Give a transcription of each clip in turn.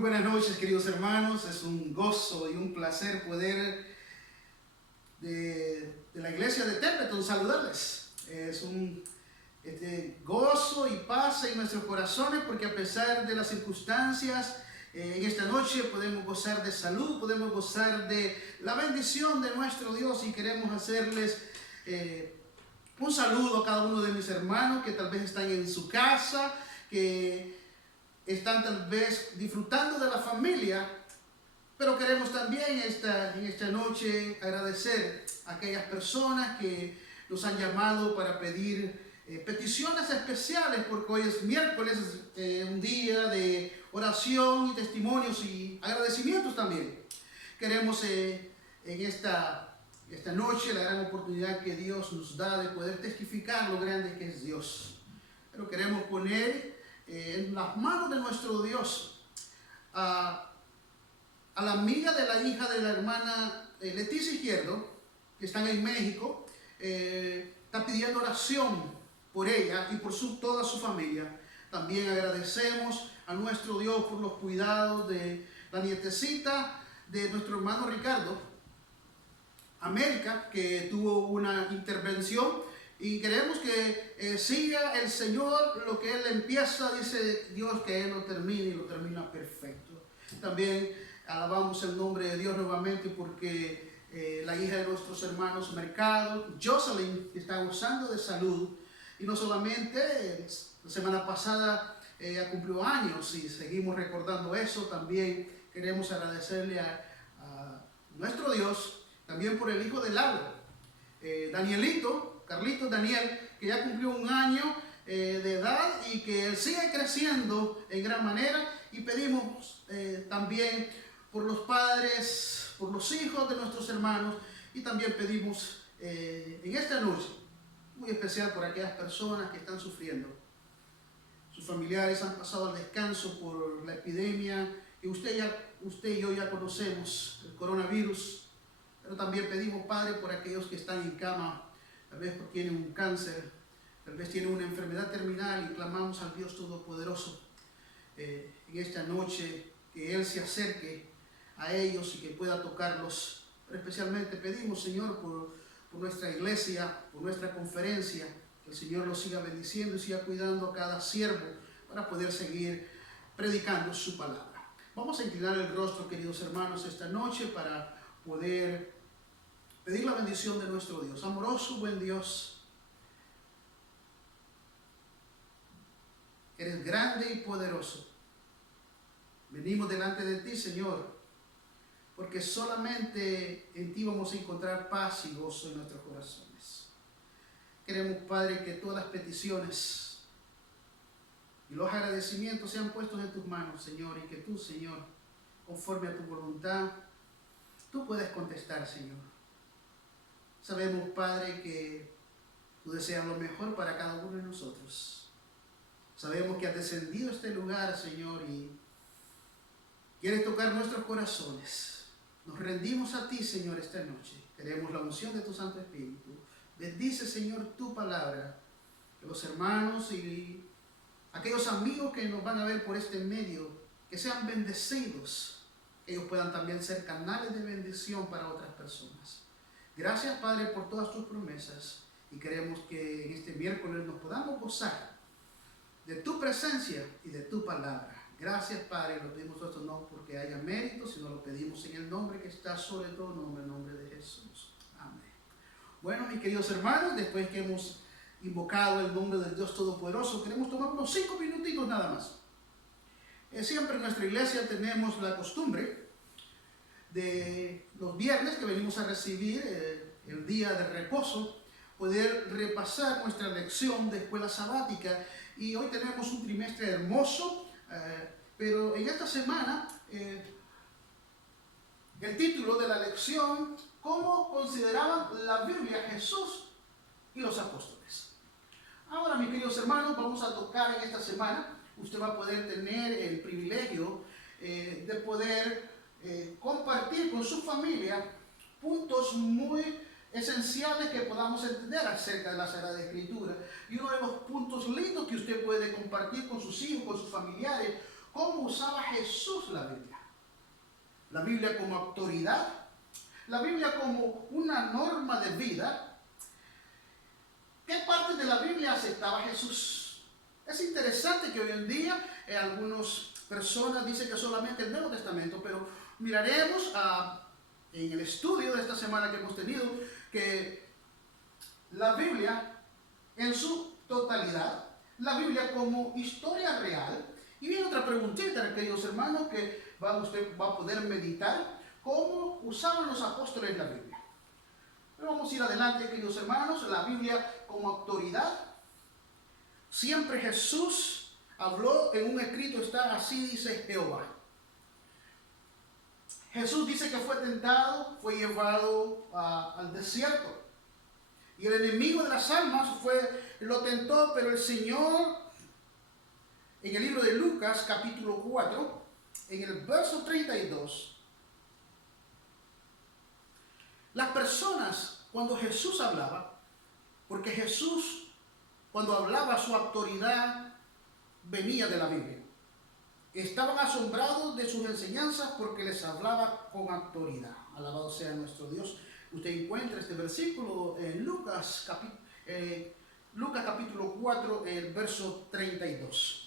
buenas noches, queridos hermanos. Es un gozo y un placer poder de la iglesia de Templeton saludarles. Es un gozo y paz en nuestros corazones, porque a pesar de las circunstancias, en esta noche podemos gozar de salud, podemos gozar de la bendición de nuestro Dios, y queremos hacerles un saludo a cada uno de mis hermanos que tal vez están en su casa, que están tal vez disfrutando de la familia, pero queremos también en esta noche agradecer a aquellas personas que nos han llamado para pedir peticiones especiales, porque hoy es miércoles, un día de oración y testimonios y agradecimientos también. Queremos en esta noche la gran oportunidad que Dios nos da de poder testificar lo grande que es Dios. Pero queremos poner en las manos de nuestro Dios a la amiga de la hija de la hermana Leticia Izquierdo, que están en México. Está pidiendo oración por ella y por toda su familia. También agradecemos a nuestro Dios por los cuidados de la nietecita de nuestro hermano Ricardo América, que tuvo una intervención. Y queremos que siga el Señor lo que Él empieza, dice Dios, que Él lo termine y lo termina perfecto. También alabamos el nombre de Dios nuevamente porque la hija de nuestros hermanos Mercado, Jocelyn, está gozando de salud. Y no solamente, la semana pasada cumplió años y seguimos recordando eso. También queremos agradecerle a nuestro Dios también por el hijo de Lalo, Carlitos Daniel, que ya cumplió un año de edad y que sigue creciendo en gran manera. Y pedimos también por los padres, por los hijos de nuestros hermanos, y también pedimos en esta noche, muy especial, por aquellas personas que están sufriendo. Sus familiares han pasado al descanso por la epidemia, y usted y yo ya conocemos el coronavirus. Pero también pedimos, Padre, por aquellos que están en cama, tal vez porque tienen un cáncer, tal vez tienen una enfermedad terminal, y clamamos al Dios Todopoderoso en esta noche que Él se acerque a ellos y que pueda tocarlos. Pero especialmente pedimos, Señor, por nuestra iglesia, por nuestra conferencia, que el Señor los siga bendiciendo y siga cuidando a cada siervo para poder seguir predicando su palabra. Vamos a inclinar el rostro, queridos hermanos, esta noche para poder pedir la bendición de nuestro Dios. Amoroso, buen Dios, eres grande y poderoso. Venimos delante de ti, Señor, porque solamente en ti vamos a encontrar paz y gozo en nuestros corazones. Queremos, Padre, que todas las peticiones y los agradecimientos sean puestos en tus manos, Señor, y que tú, Señor, conforme a tu voluntad, tú puedes contestar, Señor. Sabemos, Padre, que tú deseas lo mejor para cada uno de nosotros. Sabemos que has descendido a este lugar, Señor, y quieres tocar nuestros corazones. Nos rendimos a ti, Señor, esta noche. Queremos la unción de tu Santo Espíritu. Bendice, Señor, tu palabra. Que los hermanos y aquellos amigos que nos van a ver por este medio, que sean bendecidos. Que ellos puedan también ser canales de bendición para otras personas. Gracias, Padre, por todas tus promesas. Y queremos que en este miércoles nos podamos gozar de tu presencia y de tu palabra. Gracias, Padre, lo pedimos esto no porque haya mérito, sino lo pedimos en el nombre que está sobre todo nombre, el nombre de Jesús. Amén. Bueno, mis queridos hermanos, después que hemos invocado el nombre del Dios Todopoderoso, queremos tomar unos 5 minutitos nada más. Siempre en nuestra iglesia tenemos la costumbre de los viernes que venimos a recibir el día de reposo, poder repasar nuestra lección de escuela sabática. Y hoy tenemos un trimestre hermoso. Pero en esta semana el título de la lección: ¿cómo consideraban la Biblia Jesús y los apóstoles? Ahora, mis queridos hermanos, vamos a tocar en esta semana. Usted va a poder tener el privilegio de poder compartir con su familia puntos muy esenciales que podamos entender acerca de la Sagrada Escritura. Y uno de los puntos lindos que usted puede compartir con sus hijos, con sus familiares, cómo usaba Jesús la Biblia. La Biblia como autoridad, la Biblia como una norma de vida. ¿Qué parte de la Biblia aceptaba Jesús? Es interesante que hoy en día algunas personas dicen que solamente el Nuevo Testamento, pero miraremos en el estudio de esta semana que hemos tenido que la Biblia en su totalidad, la Biblia como historia real. Y viene otra preguntita, queridos hermanos, que usted va a poder meditar cómo usaban los apóstoles la Biblia. Pero vamos a ir adelante, queridos hermanos. La Biblia como autoridad. Siempre Jesús habló, en un escrito está, así dice Jehová. Jesús dice que fue tentado, fue llevado al desierto. Y el enemigo de las almas lo tentó, pero el Señor, en el libro de Lucas, capítulo 4, en el verso 32, las personas, cuando Jesús hablaba, porque Jesús, cuando hablaba, su autoridad venía de la Biblia. Estaban asombrados de sus enseñanzas porque les hablaba con autoridad. Alabado sea nuestro Dios. Usted encuentra este versículo en Lucas capítulo 4, el verso 32.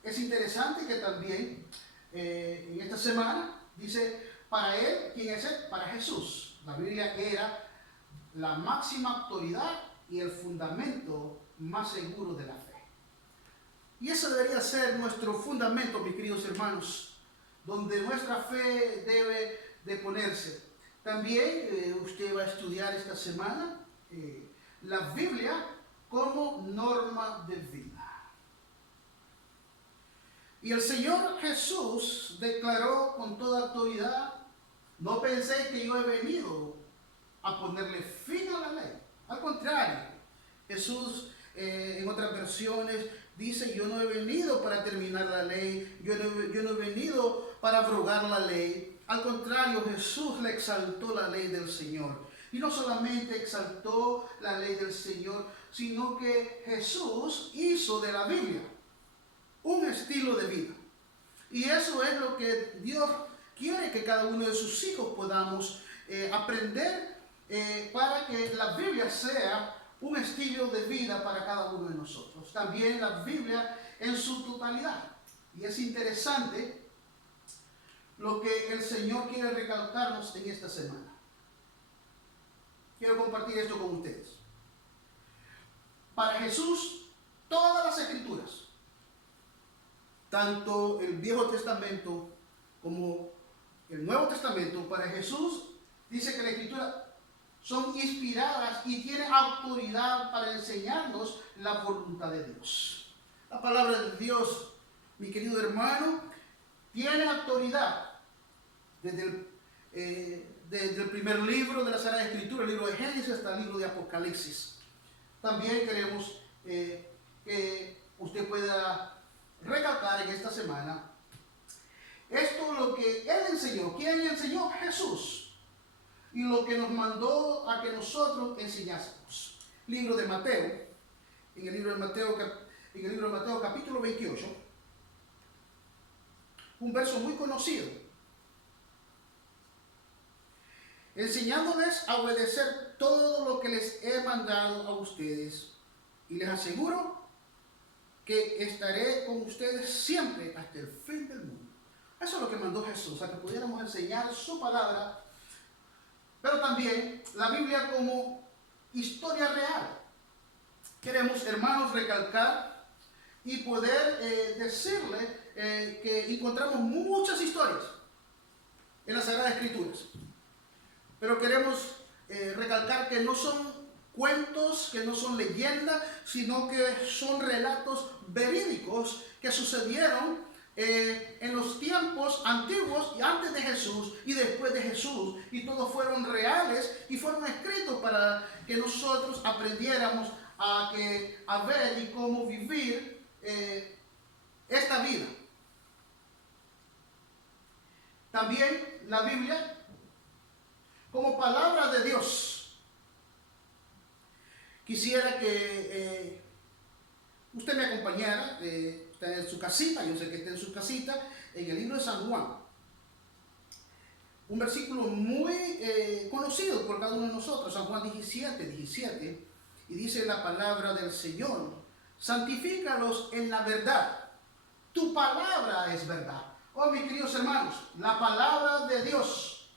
Es interesante que también en esta semana dice, para él, ¿quién es él? Para Jesús. La Biblia era la máxima autoridad y el fundamento más seguro de la fe. Y eso debería ser nuestro fundamento, mis queridos hermanos, donde nuestra fe debe de ponerse. También usted va a estudiar esta semana la Biblia como norma de vida. Y el Señor Jesús declaró con toda autoridad, no penséis que yo he venido a ponerle fin a la ley. Al contrario, Jesús en otras versiones dice, yo no he venido para terminar la ley, yo no he venido para abrogar la ley. Al contrario, Jesús le exaltó la ley del Señor. Y no solamente exaltó la ley del Señor, sino que Jesús hizo de la Biblia un estilo de vida. Y eso es lo que Dios quiere que cada uno de sus hijos podamos aprender para que la Biblia sea un estilo de vida para cada uno de nosotros. También la Biblia en su totalidad. Y es interesante lo que el Señor quiere recalcarnos en esta semana. Quiero compartir esto con ustedes. Para Jesús, todas las escrituras, tanto el Viejo Testamento como el Nuevo Testamento, para Jesús dice que la escritura son inspiradas y tienen autoridad para enseñarnos la voluntad de Dios. La palabra de Dios, mi querido hermano, tiene autoridad desde el primer libro de la Sagrada Escritura, el libro de Génesis, hasta el libro de Apocalipsis. También queremos que usted pueda recalcar en esta semana esto, lo que Él enseñó. ¿Quién enseñó? Jesús. Y lo que nos mandó a que nosotros enseñásemos. Libro de Mateo, en el libro de Mateo capítulo 28, un verso muy conocido. Enseñándoles a obedecer todo lo que les he mandado a ustedes. Y les aseguro que estaré con ustedes siempre hasta el fin del mundo. Eso es lo que mandó Jesús, a que pudiéramos enseñar su palabra, pero también la Biblia como historia real. Queremos, hermanos, recalcar y poder decirle que encontramos muchas historias en las Sagradas Escrituras. Pero queremos recalcar que no son cuentos, que no son leyendas, sino que son relatos verídicos que sucedieron en los tiempos antiguos y antes de Jesús y después de Jesús. Y todos fueron reales y fueron escritos para que nosotros aprendiéramos a ver y cómo vivir esta vida. También la Biblia como palabra de Dios. Quisiera que usted me acompañara está en su casita, yo sé que está en su casita, en el libro de San Juan. Un versículo muy conocido por cada uno de nosotros, San Juan 17, y dice la palabra del Señor: santifícalos en la verdad, tu palabra es verdad. Oh, mis queridos hermanos, la palabra de Dios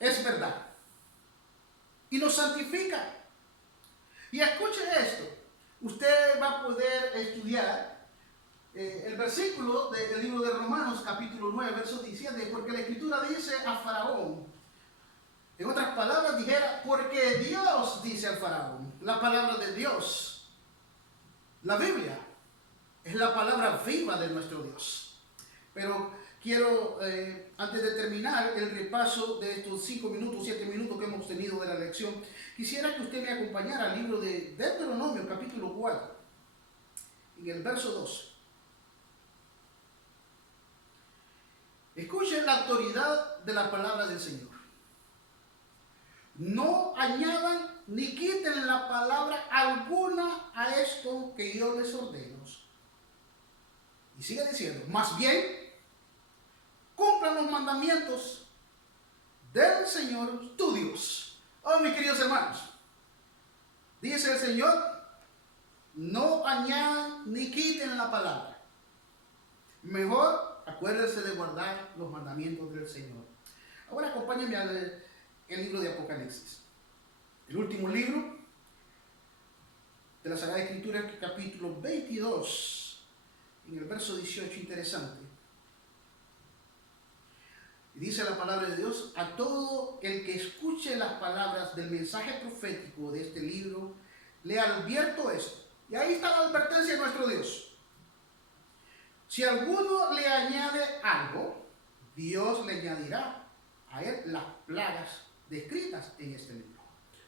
es verdad y nos santifica. Y escuche esto, usted va a poder estudiar el versículo del libro de Romanos, capítulo 9, verso 17, porque la Escritura dice a Faraón, en otras palabras dijera, porque Dios dice al Faraón, la palabra de Dios, la Biblia, es la palabra viva de nuestro Dios. Pero quiero, antes de terminar el repaso de estos 5 minutos, 7 minutos que hemos tenido de la lección, quisiera que usted me acompañara al libro de Deuteronomio, capítulo 4, en el verso 2. Escuchen la autoridad de la palabra del Señor. No añadan ni quiten la palabra alguna a esto que yo les ordeno. Y sigue diciendo, más bien, cumplan los mandamientos del Señor tu Dios. Oh, mis queridos hermanos, dice el Señor, no añadan ni quiten la palabra. Mejor acuérdense de guardar los mandamientos del Señor. Ahora acompáñenme al libro de Apocalipsis, el último libro de la Sagrada Escritura, capítulo 22, en el verso 18, interesante. Y dice la palabra de Dios, a todo el que escuche las palabras del mensaje profético de este libro, le advierto esto. Y ahí está la advertencia de nuestro Dios. Si alguno le añade algo, Dios le añadirá a él las plagas descritas en este libro.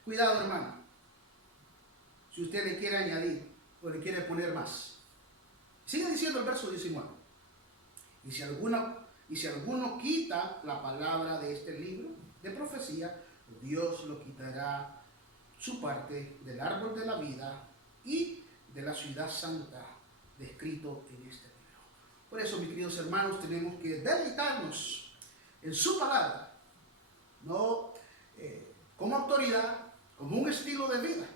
Cuidado, hermano. Si usted le quiere añadir o le quiere poner más. Sigue diciendo el verso 19. Y si alguno quita la palabra de este libro de profecía, Dios lo quitará su parte del árbol de la vida y de la ciudad santa descrito en este libro. Por eso, mis queridos hermanos, tenemos que deleitarnos en su palabra, no como autoridad, como un estilo de vida,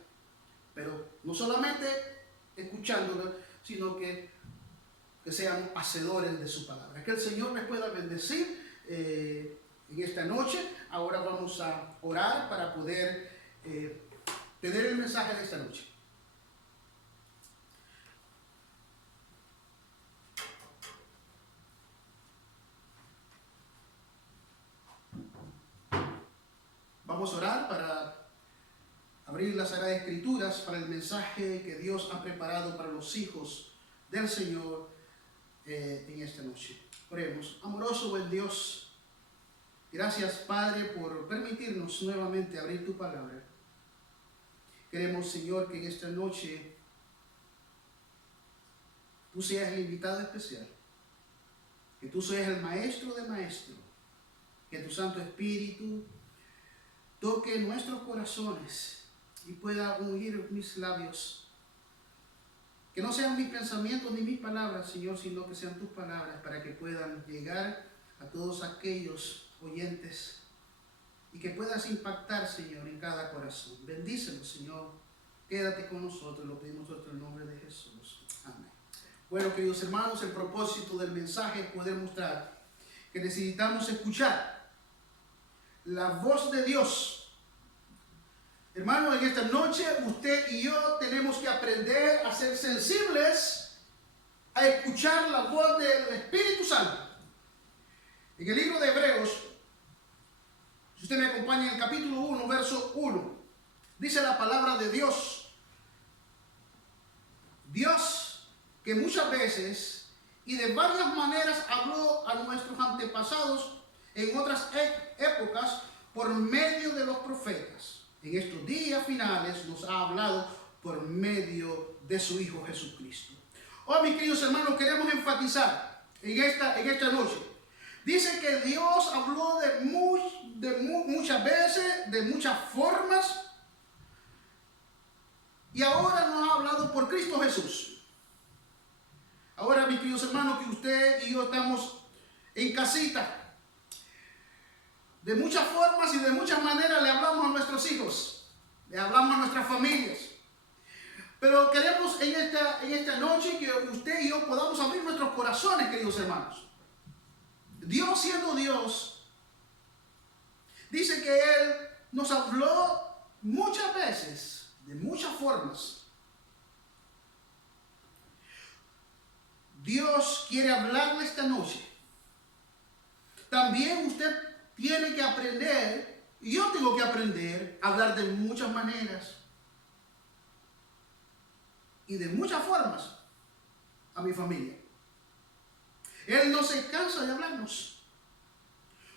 pero no solamente escuchándola, sino que seamos hacedores de su palabra. Que el Señor me pueda bendecir en esta noche. Ahora vamos a orar para poder tener el mensaje de esta noche. Vamos a orar para abrir las Sagradas Escrituras para el mensaje que Dios ha preparado para los hijos del Señor en esta noche. Oremos. Amoroso buen Dios, gracias Padre por permitirnos nuevamente abrir tu palabra. Queremos, Señor, que en esta noche tú seas el invitado especial, que tú seas el maestro de maestros, que tu Santo Espíritu toque nuestros corazones y pueda unir mis labios. Que no sean mis pensamientos ni mis palabras, Señor, sino que sean tus palabras para que puedan llegar a todos aquellos oyentes y que puedas impactar, Señor, en cada corazón. Bendícenos, Señor. Quédate con nosotros, lo pedimos en el nombre de Jesús. Amén. Bueno, queridos hermanos, el propósito del mensaje es poder mostrar que necesitamos escuchar la voz de Dios. Hermanos, en esta noche usted y yo tenemos que aprender a ser sensibles a escuchar la voz del Espíritu Santo. En el libro de Hebreos, si usted me acompaña en el capítulo 1, verso 1, dice la palabra de Dios. Dios que muchas veces y de varias maneras habló a nuestros antepasados en otras épocas por medio de los profetas. En estos días finales nos ha hablado por medio de su Hijo Jesucristo. Oh, mis queridos hermanos, queremos enfatizar en esta noche. Dice que Dios habló muchas veces, de muchas formas, Y ahora nos ha hablado por Cristo Jesús. Ahora, mis queridos hermanos, que usted y yo estamos en casita. De muchas formas y de muchas maneras le hablamos a nuestros hijos. Le hablamos a nuestras familias. Pero queremos en esta noche que usted y yo podamos abrir nuestros corazones, queridos hermanos. Dios, siendo Dios, dice que Él nos habló muchas veces, de muchas formas. Dios quiere hablarle esta noche. También usted tiene que aprender, y yo tengo que aprender, a hablar de muchas maneras y de muchas formas a mi familia. Él no se cansa de hablarnos.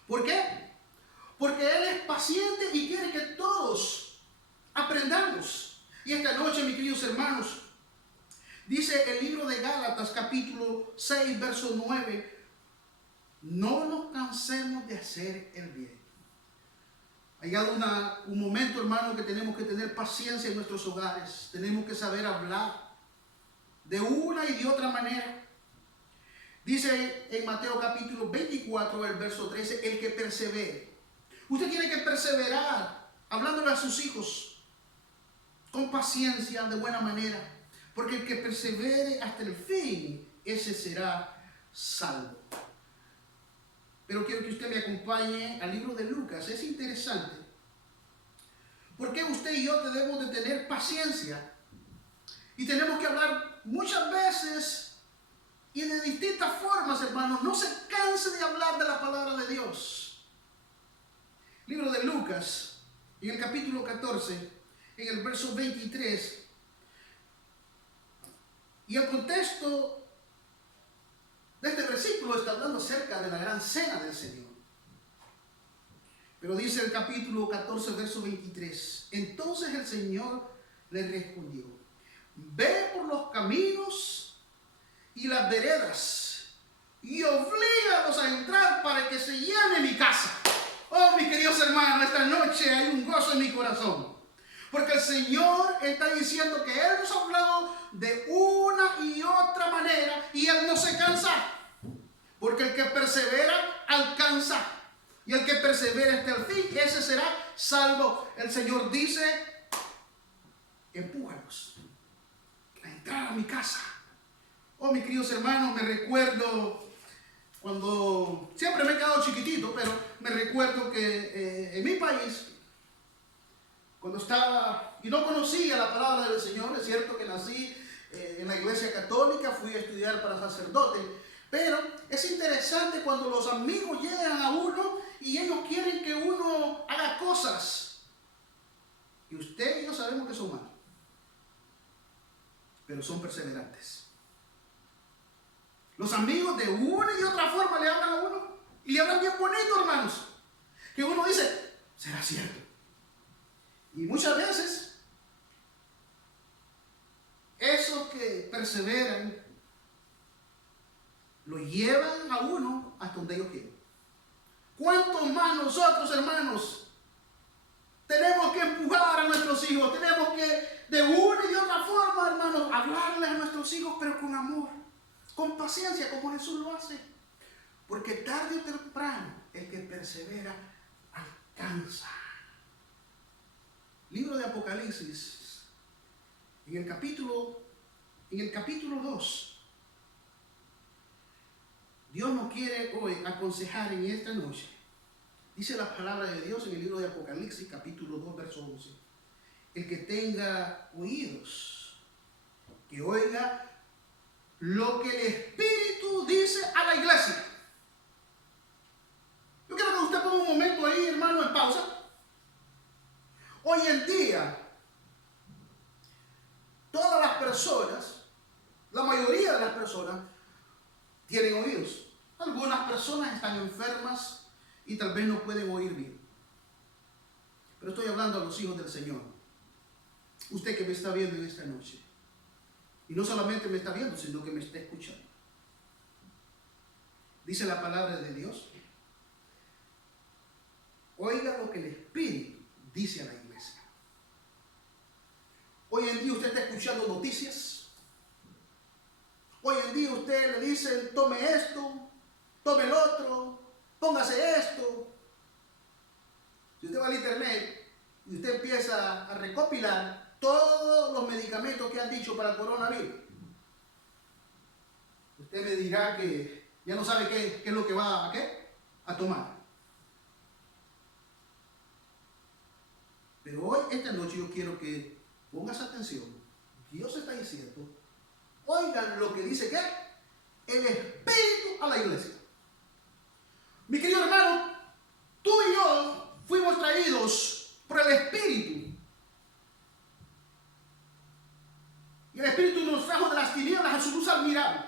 ¿Por qué? Porque Él es paciente y quiere que todos aprendamos. Y esta noche, mis queridos hermanos, dice el libro de Gálatas, capítulo 6, verso 9, no nos cansemos de hacer el bien. Hay un momento, hermano, que tenemos que tener paciencia en nuestros hogares. Tenemos que saber hablar de una y de otra manera. Dice en Mateo capítulo 24, el verso 13, el que persevere. Usted tiene que perseverar, hablándole a sus hijos con paciencia, de buena manera. Porque el que persevere hasta el fin, ese será salvo. Pero quiero que usted me acompañe al libro de Lucas. Es interesante. Porque usted y yo debemos de tener paciencia. Y tenemos que hablar muchas veces y de distintas formas, hermanos. No se canse de hablar de la palabra de Dios. Libro de Lucas, en el capítulo 14, en el verso 23. Y el contexto de este versículo está hablando acerca de la gran cena del Señor. Pero dice el capítulo 14, verso 23. Entonces el Señor le respondió: ve por los caminos y las veredas y oblígalos a entrar para que se llene mi casa. Oh, mis queridos hermanos, esta noche hay un gozo en mi corazón. Porque el Señor está diciendo que Él nos ha hablado de una y otra manera y Él no se cansa. Porque el que persevera alcanza. Y el que persevera hasta el fin, ese será salvo. El Señor dice: empújalos a entrar a mi casa. Oh, mis queridos hermanos, me recuerdo cuando, siempre me he quedado chiquitito, pero me recuerdo que en mi país, cuando estaba y no conocía la palabra del Señor, es cierto que nací en la iglesia católica, fui a estudiar para sacerdote, pero es interesante cuando los amigos llegan a uno y ellos quieren que uno haga cosas. Y usted y yo sabemos que son malos, pero son perseverantes. Los amigos de una y otra forma le hablan a uno y le hablan bien bonito, hermanos, que uno dice: ¿será cierto? Y muchas veces esos que perseveran lo llevan a uno hasta donde ellos quieren. ¿Cuántos más nosotros, hermanos, tenemos que empujar a nuestros hijos? Tenemos que de una y otra forma, hermanos, hablarles a nuestros hijos, pero con amor, con paciencia, como Jesús lo hace. Porque tarde o temprano el que persevera alcanza. Libro de Apocalipsis, en el capítulo 2. Dios nos quiere hoy aconsejar en esta noche. Dice la palabra de Dios en el libro de Apocalipsis, capítulo 2, verso 11. El que tenga oídos, que oiga lo que el Espíritu dice a la iglesia. Yo quiero que usted ponga un momento ahí, hermano, en pausa. Hoy en día, todas las personas, la mayoría de las personas, tienen oídos. Algunas personas están enfermas y tal vez no pueden oír bien. Pero estoy hablando a los hijos del Señor. Usted que me está viendo en esta noche. Y no solamente me está viendo, sino que me está escuchando. Dice la palabra de Dios: oiga lo que el Espíritu dice a la iglesia. Hoy en día usted está escuchando noticias. Hoy en día usted le dicen, tome esto, tome el otro, póngase esto. Si usted va al internet y usted empieza a recopilar todos los medicamentos que han dicho para el coronavirus, usted me dirá que ya no sabe qué es lo que va a tomar. Pero hoy, esta noche, yo quiero que pongas atención. Dios está diciendo, oigan lo que dice el Espíritu a la iglesia. Mi querido hermano, tú y yo fuimos traídos por el Espíritu. Y el Espíritu nos trajo de las tinieblas a su luz admirable.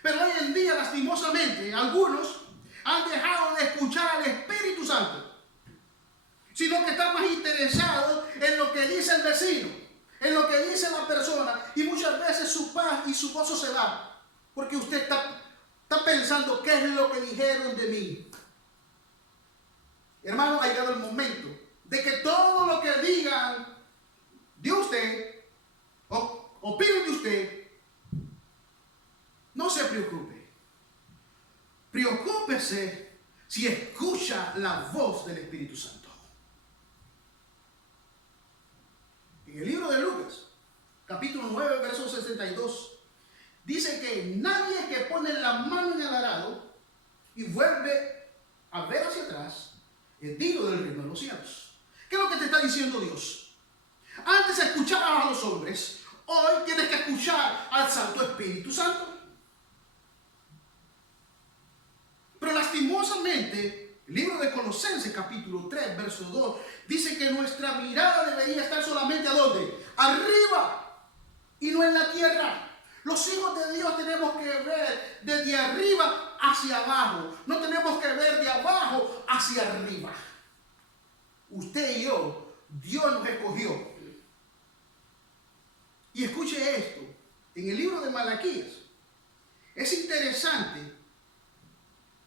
Pero hoy en día, lastimosamente, algunos han dejado de escuchar al Espíritu Santo, sino que están más interesados en lo que dice el vecino, en lo que dice la persona, y muchas veces su paz y su gozo se da porque usted está pensando qué es lo que dijeron de mí. Hermano, ha llegado el momento de que todo lo que digan de usted o opinen de usted, no se preocupe. Preocúpese si escucha la voz del Espíritu Santo. En el libro de Lucas, capítulo 9, verso 62, dice que nadie que pone la mano en el arado y vuelve a ver hacia atrás es digno del reino de los cielos. ¿Qué es lo que te está diciendo Dios? Antes escuchabas a los hombres, hoy tienes que escuchar al Santo Espíritu Santo. Pero lastimosamente, el libro de Colosenses, capítulo 3, verso 2, dice que nuestra mirada debería estar solamente ¿a dónde? Arriba y no en la tierra. Los hijos de Dios tenemos que ver desde arriba hacia abajo. No tenemos que ver de abajo hacia arriba. Usted y yo, Dios nos escogió. Y escuche esto, en el libro de Malaquías, es interesante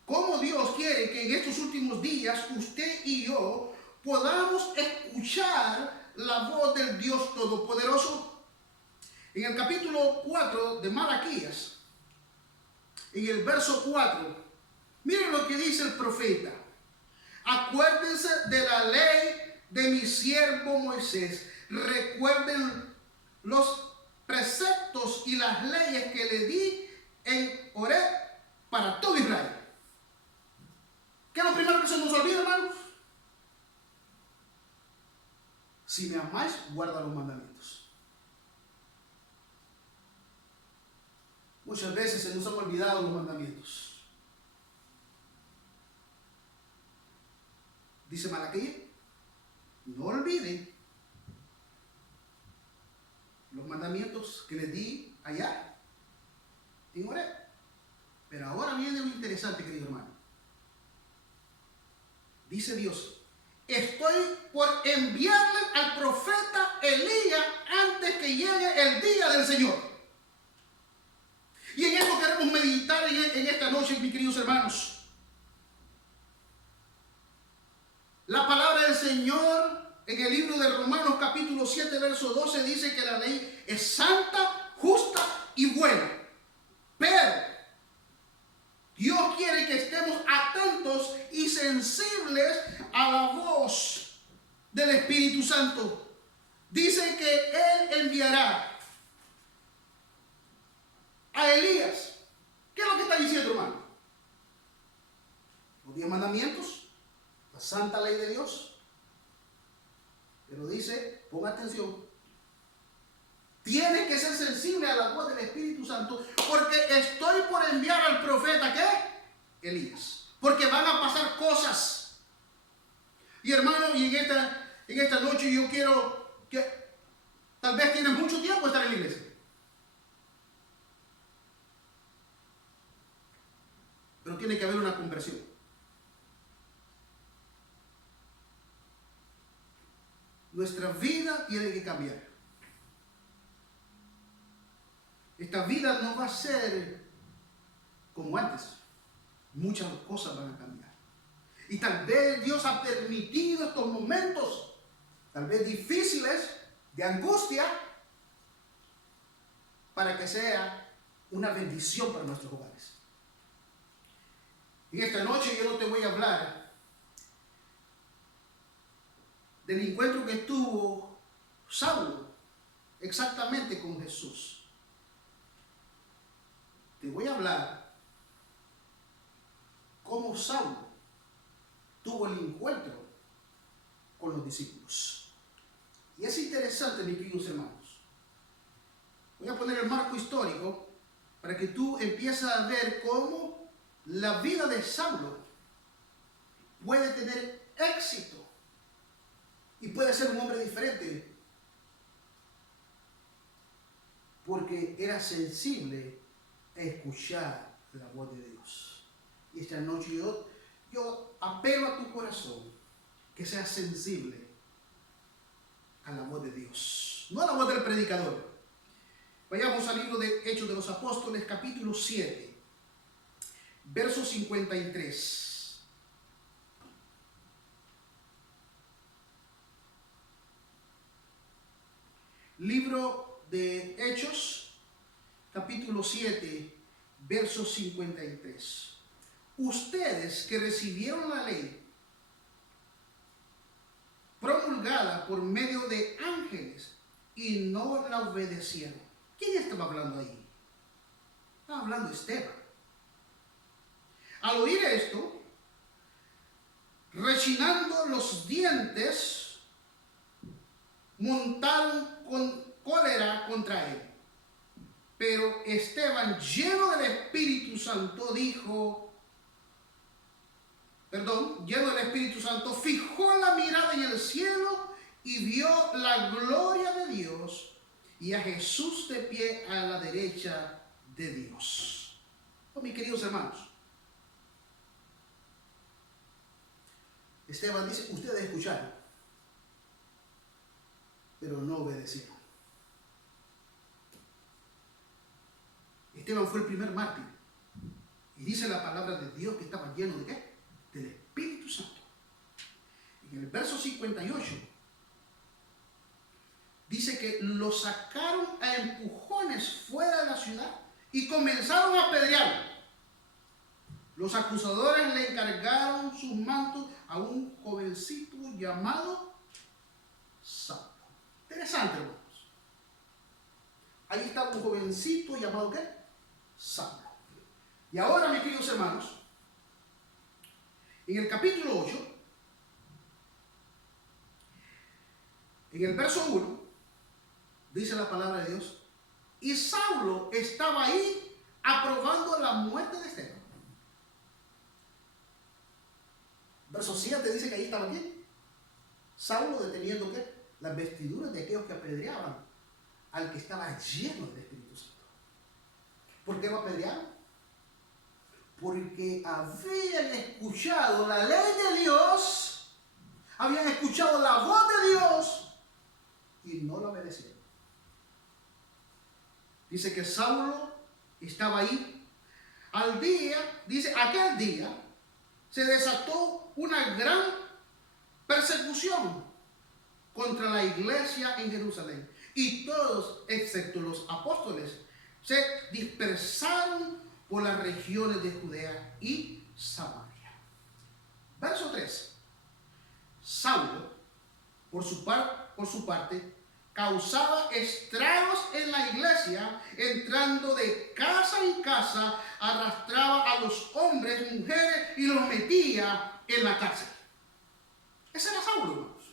cómo Dios quiere que en estos últimos días usted y yo podamos escuchar la voz del Dios Todopoderoso. En el capítulo 4 de Malaquías, en el verso 4, miren lo que dice el profeta. Acuérdense de la ley de mi siervo Moisés. Recuerden los preceptos y las leyes que le di en Horeb para todo Israel. ¿Qué es lo primero que se nos olvida, hermanos? Si me amáis, guarda los mandamientos. Muchas veces se nos han olvidado los mandamientos. Dice Malaquías, no olviden los mandamientos que les di allá en Horeb. Pero ahora viene lo interesante, querido hermano. Dice Dios, estoy por enviarle al profeta Elías antes que llegue el día del Señor. Y en esto queremos meditar en esta noche, mis queridos hermanos. La palabra del Señor en el libro de Romanos capítulo 7, verso 12 dice que la ley es santa, justa y buena. Pero Dios quiere que estemos atentos y sensibles a la voz del Espíritu Santo. Dice que Él enviará a Elías. ¿Qué es lo que está diciendo, hermano? Los 10 mandamientos, la santa ley de Dios. Pero dice, ponga atención, tienes que ser sensible a la voz del Espíritu Santo, porque estoy por enviar al profeta, ¿qué? Elías. Porque van a pasar cosas. Y hermano, y en esta noche yo quiero que tal vez tienes mucho tiempo de estar en la iglesia. Pero tiene que haber una conversión. Nuestra vida tiene que cambiar. Esta vida no va a ser como antes. Muchas cosas van a cambiar. Y tal vez Dios ha permitido estos momentos, tal vez difíciles, de angustia, para que sea una bendición para nuestros hogares. En esta noche yo no te voy a hablar del encuentro que tuvo Saulo exactamente con Jesús. Te voy a hablar cómo Saulo tuvo el encuentro con los discípulos. Y es interesante, mis queridos hermanos. Voy a poner el marco histórico para que tú empieces a ver cómo la vida de Saulo puede tener éxito y puede ser un hombre diferente, porque era sensible a escuchar la voz de Dios. Y esta noche yo apelo a tu corazón que seas sensible a la voz de Dios, no a la voz del predicador. Vayamos al libro de Hechos de los Apóstoles, capítulo 7, verso 53. Libro de Hechos, capítulo 7, verso 53. Ustedes que recibieron la ley promulgada por medio de ángeles y no la obedecieron. ¿Quién estaba hablando ahí? Estaba hablando Esteban. Al oír esto, rechinando los dientes, montaron con cólera contra él. Pero Esteban, lleno del Espíritu Santo, fijó la mirada en el cielo y vio la gloria de Dios y a Jesús de pie a la derecha de Dios. Oh, mis queridos hermanos, Esteban dice, ustedes escucharon, pero no obedecieron. Esteban fue el primer mártir. Y dice la palabra de Dios que estaba lleno de ¿qué? Del Espíritu Santo. En el verso 58 dice que lo sacaron a empujones fuera de la ciudad y comenzaron a apedrearlo. Los acusadores le encargaron sus mantos a un jovencito llamado Saulo. Interesante, hermanos. Ahí estaba un jovencito llamado ¿qué? Saulo. Y ahora, mis queridos hermanos, en el capítulo 8, en el verso 1, dice la palabra de Dios, y Saulo estaba ahí aprobando la muerte de Esteban. Verso 7 dice que ahí estaba ¿quién? Saulo deteniendo ¿qué? Las vestiduras de aquellos que apedreaban al que estaba lleno del Espíritu Santo. ¿Por qué lo apedreaban? Porque habían escuchado la ley de Dios, habían escuchado la voz de Dios y no la obedecieron. Dice que Saulo estaba ahí. Al día, dice, aquel día se desató una gran persecución contra la iglesia en Jerusalén. Y todos, excepto los apóstoles, se dispersaron por las regiones de Judea y Samaria. Verso 3. Saulo, por su parte, causaba estragos en la iglesia, entrando de casa en casa, arrastraba a los hombres, mujeres y los metía en la cárcel. Ese era Saulo, hermanos.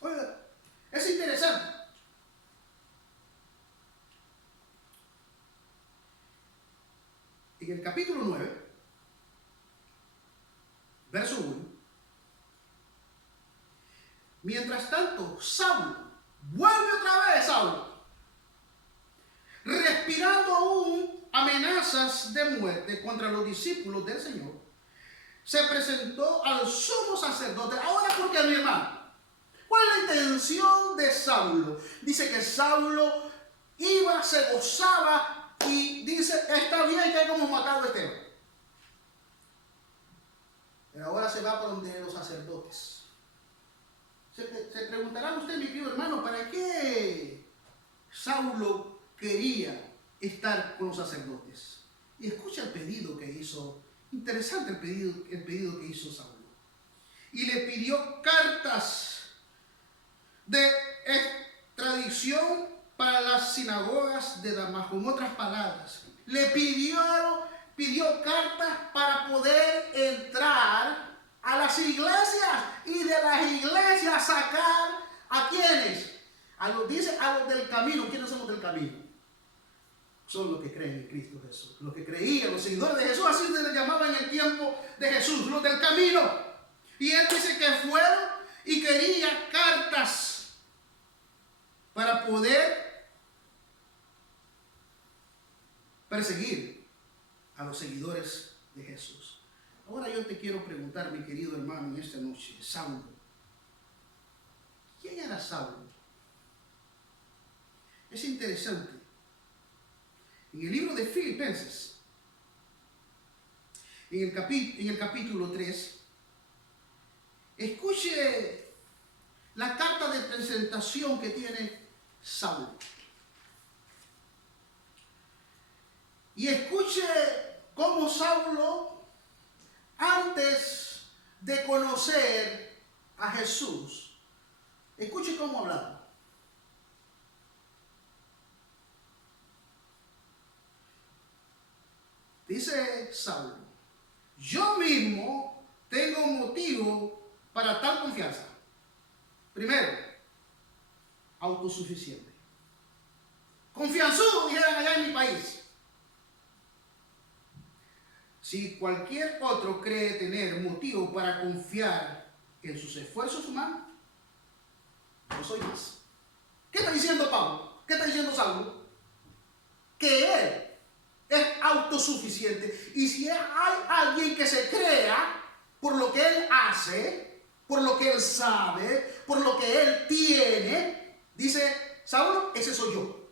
Oiga, es interesante. En el capítulo 9, verso 1, mientras tanto, Saulo vuelve otra vez, respirando aún amenazas de muerte contra los discípulos del Señor, se presentó al sumo sacerdote. Ahora, ¿por qué, mi hermano? ¿Cuál es la intención de Saulo? Dice que Saulo iba, se gozaba y dice, está bien que hayamos matado a Esteban. Pero ahora se va por donde los sacerdotes. Se preguntará usted, mi querido hermano, ¿para qué Saulo quería estar con los sacerdotes? Y escucha el pedido que hizo, interesante el pedido que hizo Saulo. Y le pidió cartas de extradición para las sinagogas de Damasco. En otras palabras, le pidió cartas para poder entrar a las iglesias y de las iglesias sacar a quienes, dice a los del camino. ¿Quiénes son los del camino? Son los que creen en Cristo Jesús, los que creían, los seguidores de Jesús, así se les llamaba en el tiempo de Jesús, los del camino. Y él dice que fueron y quería cartas para poder perseguir a los seguidores de Jesús. Ahora yo te quiero preguntar, mi querido hermano, en esta noche, Saulo. ¿Quién era Saulo? Es interesante. En el libro de Filipenses, en el capítulo 3, escuche la carta de presentación que tiene Saulo. Y escuche cómo Saulo, antes de conocer a Jesús, escuche cómo hablaba. Dice Saulo: yo mismo tengo motivo para tal confianza. Primero, autosuficiente. Confianzudo, dijeran allá en mi país. Si cualquier otro cree tener motivo para confiar en sus esfuerzos humanos, no soy más. ¿Qué está diciendo Pablo? ¿Qué está diciendo Saulo? Que él es autosuficiente. Y si hay alguien que se crea por lo que él hace, por lo que él sabe, por lo que él tiene, dice Saulo, ese soy yo.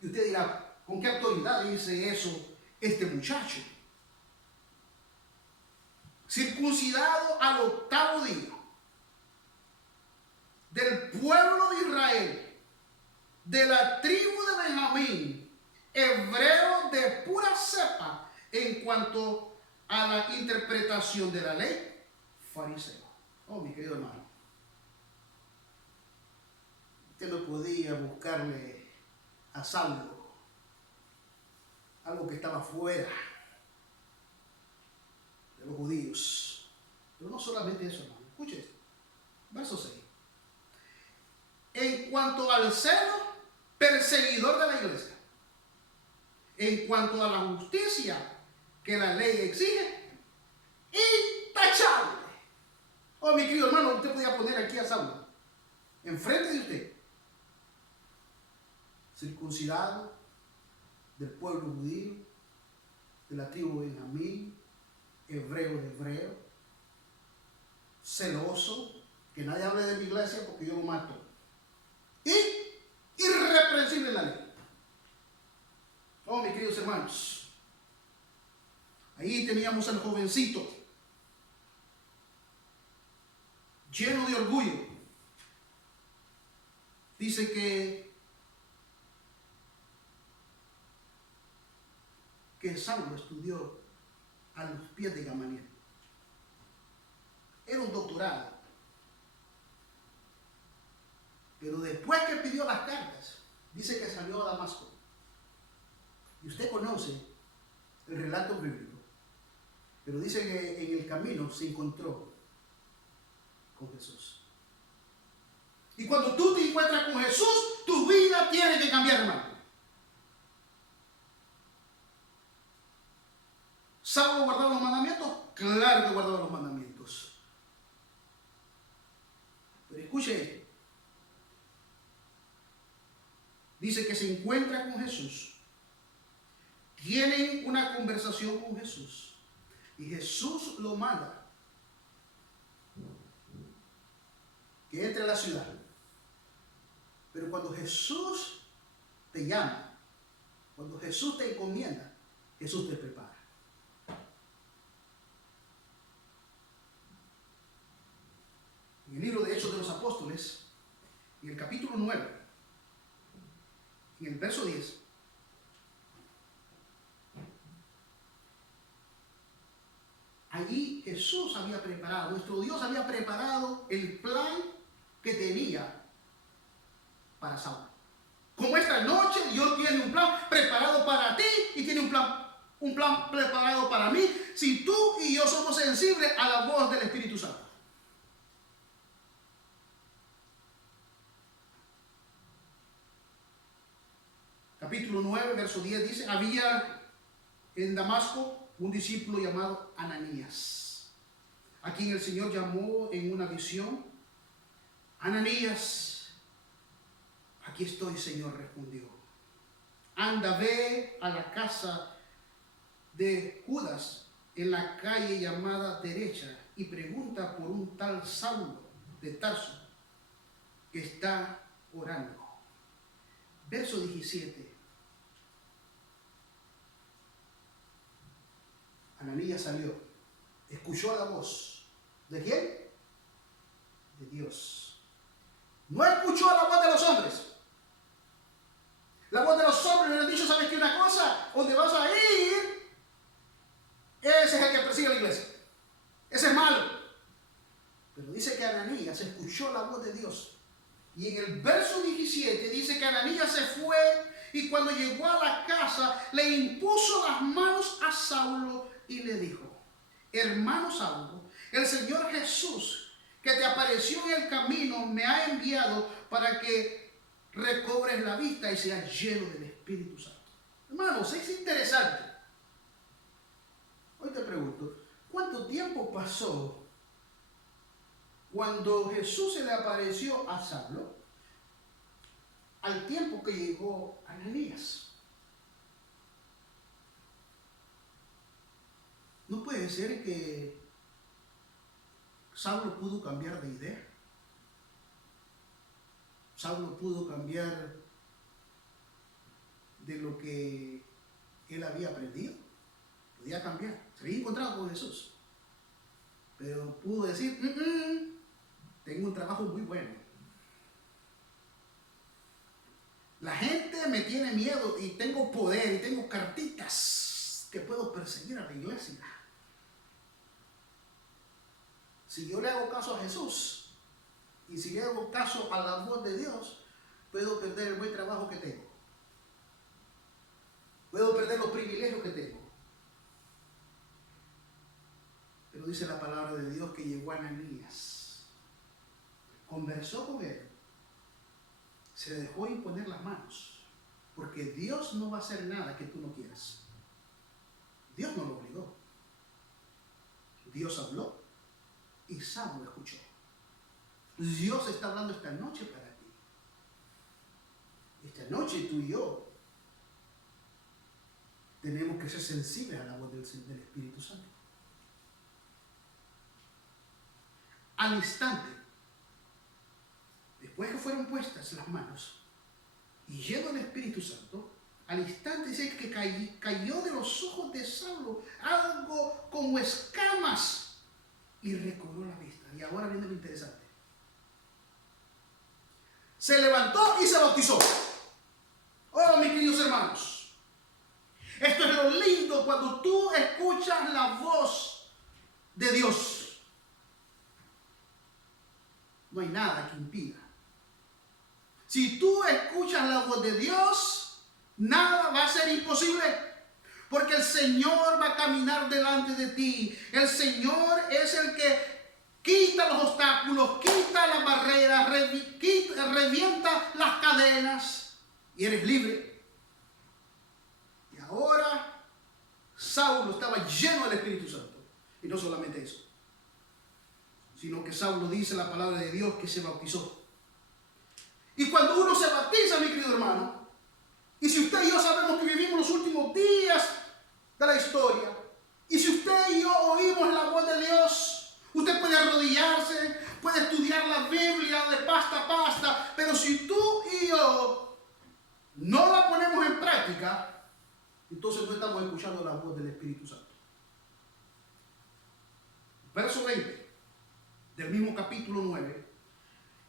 Y usted dirá, ¿con qué autoridad dice eso este muchacho? Circuncidado al 8º día, del pueblo de Israel, de la tribu de Benjamín, hebreo de pura cepa en cuanto a la interpretación de la ley, fariseo. Oh, mi querido hermano, usted no podía buscarle a Saulo algo que estaba fuera de los judíos. Pero no solamente eso, hermano. Escuche esto. Verso 6. En cuanto al celo perseguidor de la iglesia, en cuanto a la justicia que la ley exige, intachable. Oh, mi querido hermano, usted podía poner aquí a Saulo enfrente de usted. Circuncidado del pueblo judío, de la tribu de Benjamín, hebreo de hebreo, celoso, que nadie hable de mi iglesia porque yo lo mato, y irreprensible en la ley. Oh, mis queridos hermanos, ahí teníamos al jovencito lleno de orgullo. Dice que Saulo estudió a los pies de Gamaliel. Era un doctorado. Pero después que pidió las cartas, dice que salió a Damasco. Y usted conoce el relato bíblico. Pero dice que en el camino se encontró con Jesús. Y cuando tú te encuentras con Jesús, tu vida tiene que cambiar, hermano. ¿Saulo guardaba los mandamientos? Claro que guardaba los mandamientos. Pero escuche esto. Dice que se encuentra con Jesús. Tienen una conversación con Jesús. Y Jesús lo manda que entre a la ciudad. Pero cuando Jesús te llama, cuando Jesús te encomienda, Jesús te prepara. En el libro de Hechos de los Apóstoles, en el capítulo 9, en el verso 10, allí Jesús había preparado, nuestro Dios había preparado el plan que tenía para Saulo. Como esta noche Dios tiene un plan preparado para ti y tiene un plan preparado para mí, si tú y yo somos sensibles a la voz del Espíritu Santo. Capítulo 9, verso 10 dice, había en Damasco un discípulo llamado Ananías, a quien el Señor llamó en una visión. Ananías, aquí estoy, Señor, respondió. Anda, ve a la casa de Judas en la calle llamada Derecha y pregunta por un tal Saulo de Tarso que está orando. Verso 17. Ananías salió, escuchó la voz. ¿De quién? De Dios. No escuchó la voz de los hombres. La voz de los hombres le han dicho, ¿sabes qué? Una cosa, donde vas a ir, ese es el que persigue a la iglesia. Ese es malo. Pero dice que Ananías escuchó la voz de Dios. Y en el verso 17 dice que Ananías se fue y cuando llegó a la casa le impuso las manos a Saulo y le dijo, hermano Saulo, el Señor Jesús que te apareció en el camino me ha enviado para que recobres la vista y seas lleno del Espíritu Santo. Hermanos, es interesante. Hoy te pregunto, ¿cuánto tiempo pasó cuando Jesús se le apareció a Saulo al tiempo que llegó Ananías? No puede ser que Saulo pudo cambiar de idea. Saulo pudo cambiar de lo que él había aprendido. Podía cambiar. Se había encontrado con Jesús. Pero pudo decir, tengo un trabajo muy bueno. La gente me tiene miedo y tengo poder y tengo cartitas que puedo perseguir a la iglesia. Si yo le hago caso a Jesús y si le hago caso a la voz de Dios, puedo perder el buen trabajo que tengo. Puedo perder los privilegios que tengo. Pero dice la palabra de Dios que llegó a Ananías, conversó con él, se dejó imponer las manos, porque Dios no va a hacer nada que tú no quieras. Dios no lo obligó. Dios habló y Saulo escuchó. Dios está hablando esta noche para ti. Esta noche tú y yo tenemos que ser sensibles a la voz del Espíritu Santo. Al instante, después que fueron puestas las manos y lleno del Espíritu Santo, al instante dice que cayó de los ojos de Saulo algo como escamas y recobró la vista. Y ahora viene lo interesante. Se levantó y se bautizó. Oh, mis queridos hermanos, esto es lo lindo cuando tú escuchas la voz de Dios. No hay nada que impida. Si tú escuchas la voz de Dios, nada va a ser imposible. Porque el Señor va a caminar delante de ti. El Señor es el que quita los obstáculos, quita las barreras, revienta las cadenas y eres libre. Y ahora Saulo estaba lleno del Espíritu Santo. Y no solamente eso, sino que Saulo dice la palabra de Dios que se bautizó. Y cuando uno se bautiza, mi querido hermano, y si usted y yo sabemos que vivimos los últimos días de la historia, y si usted y yo oímos la voz de Dios, usted puede arrodillarse, puede estudiar la Biblia de pasta a pasta, pero si tú y yo no la ponemos en práctica, entonces no estamos escuchando la voz del Espíritu Santo. Verso 20. del mismo capítulo 9.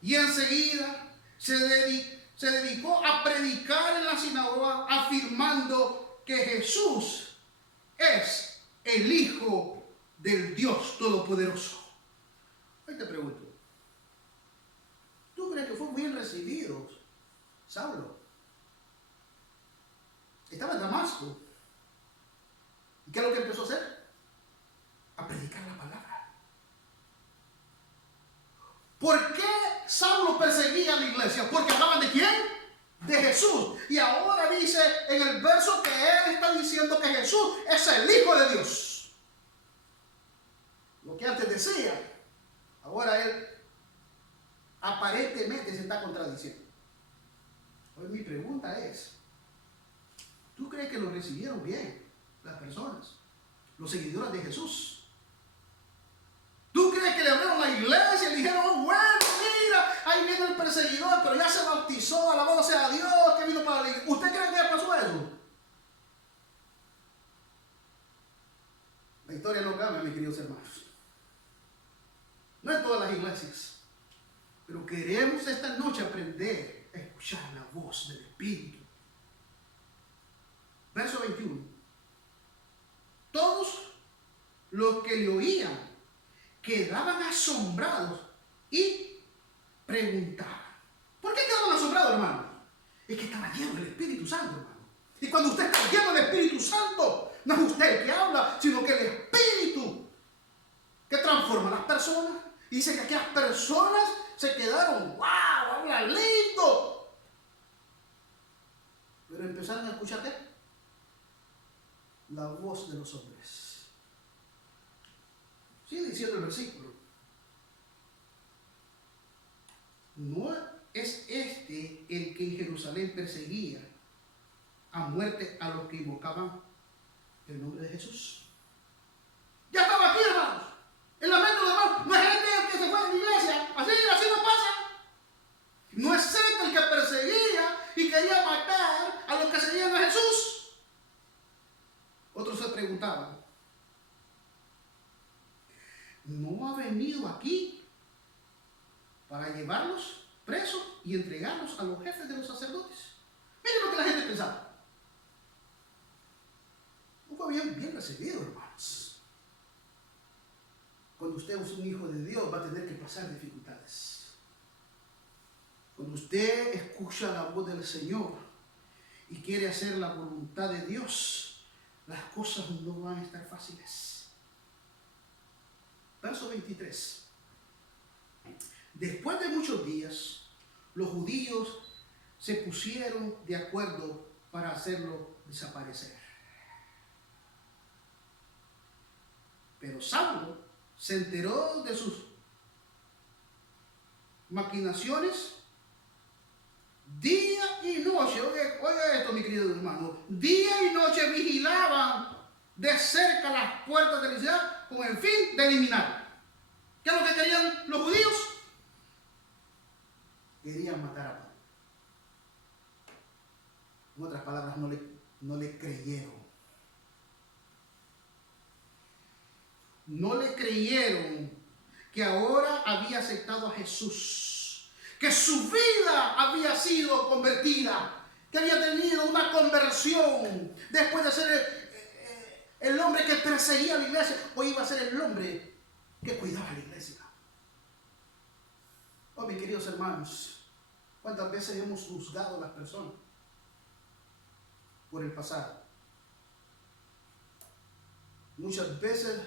Y enseguida se dedicó a predicar en la sinagoga afirmando que Jesús es el Hijo del Dios Todopoderoso. Hoy te pregunto, ¿tú crees que fue bien recibido Saulo? Estaba en Damasco. ¿Y qué es lo que empezó a hacer? A predicar la palabra. ¿Por qué Saulo perseguía a la iglesia? Porque hablaban ¿de quién? De Jesús. Y ahora dice en el verso que él está diciendo que Jesús es el Hijo de Dios. Lo que antes decía, ahora él aparentemente se está contradiciendo. Hoy mi pregunta es, ¿tú crees que lo recibieron bien las personas, los seguidores de Jesús? ¿Tú crees que le abrieron la iglesia y le dijeron, oh, bueno, mira, ahí viene el perseguidor, pero ya se bautizó, alabado sea Dios, que vino para la iglesia? ¿Usted cree que pasó eso? La historia no cambia, mis queridos hermanos. No en todas las iglesias, pero queremos esta noche aprender a escuchar la voz del Espíritu. Verso 21. Todos los que le oían quedaban asombrados y preguntaban. ¿Por qué quedaban asombrados, hermano? Es que estaba lleno del Espíritu Santo, hermano. Y cuando usted está lleno del Espíritu Santo, no es usted el que habla, sino que el Espíritu que transforma a las personas. Y dice que aquellas personas se quedaron, ¡wow! ¡Habla lindo! Pero empezaron a escuchar ¿qué? La voz de los hombres. Sigue diciendo el versículo. ¿No es este el que en Jerusalén perseguía a muerte a los que invocaban el nombre de Jesús? Ya estaba aquí, hermanos. El lamento de hermanos. No es este el que se fue a la iglesia. Así no pasa. No es este el que perseguía y quería matar a los que seguían a Jesús. Otros se preguntaban, ¿no ha venido aquí para llevarlos presos y entregarlos a los jefes de los sacerdotes? Miren lo que la gente pensaba. No fue bien recibido, hermanos. Cuando usted es un hijo de Dios va a tener que pasar dificultades. Cuando usted escucha la voz del Señor y quiere hacer la voluntad de Dios, las cosas no van a estar fáciles. Verso 23. Después de muchos días, los judíos se pusieron de acuerdo para hacerlo desaparecer. Pero Saulo se enteró de sus maquinaciones día y noche. Oiga esto, mi querido hermano. Día y noche vigilaban de cerca las puertas de la ciudad con el fin de eliminar. ¿Qué es lo que querían los judíos? Querían matar a Pablo. En otras palabras, no le creyeron. No le creyeron que ahora había aceptado a Jesús, que su vida había sido convertida, que había tenido una conversión después de ser el hombre que perseguía a la iglesia. Hoy iba a ser el hombre que cuidaba a la iglesia. Oh, mis queridos hermanos, ¿cuántas veces hemos juzgado a las personas por el pasado? Muchas veces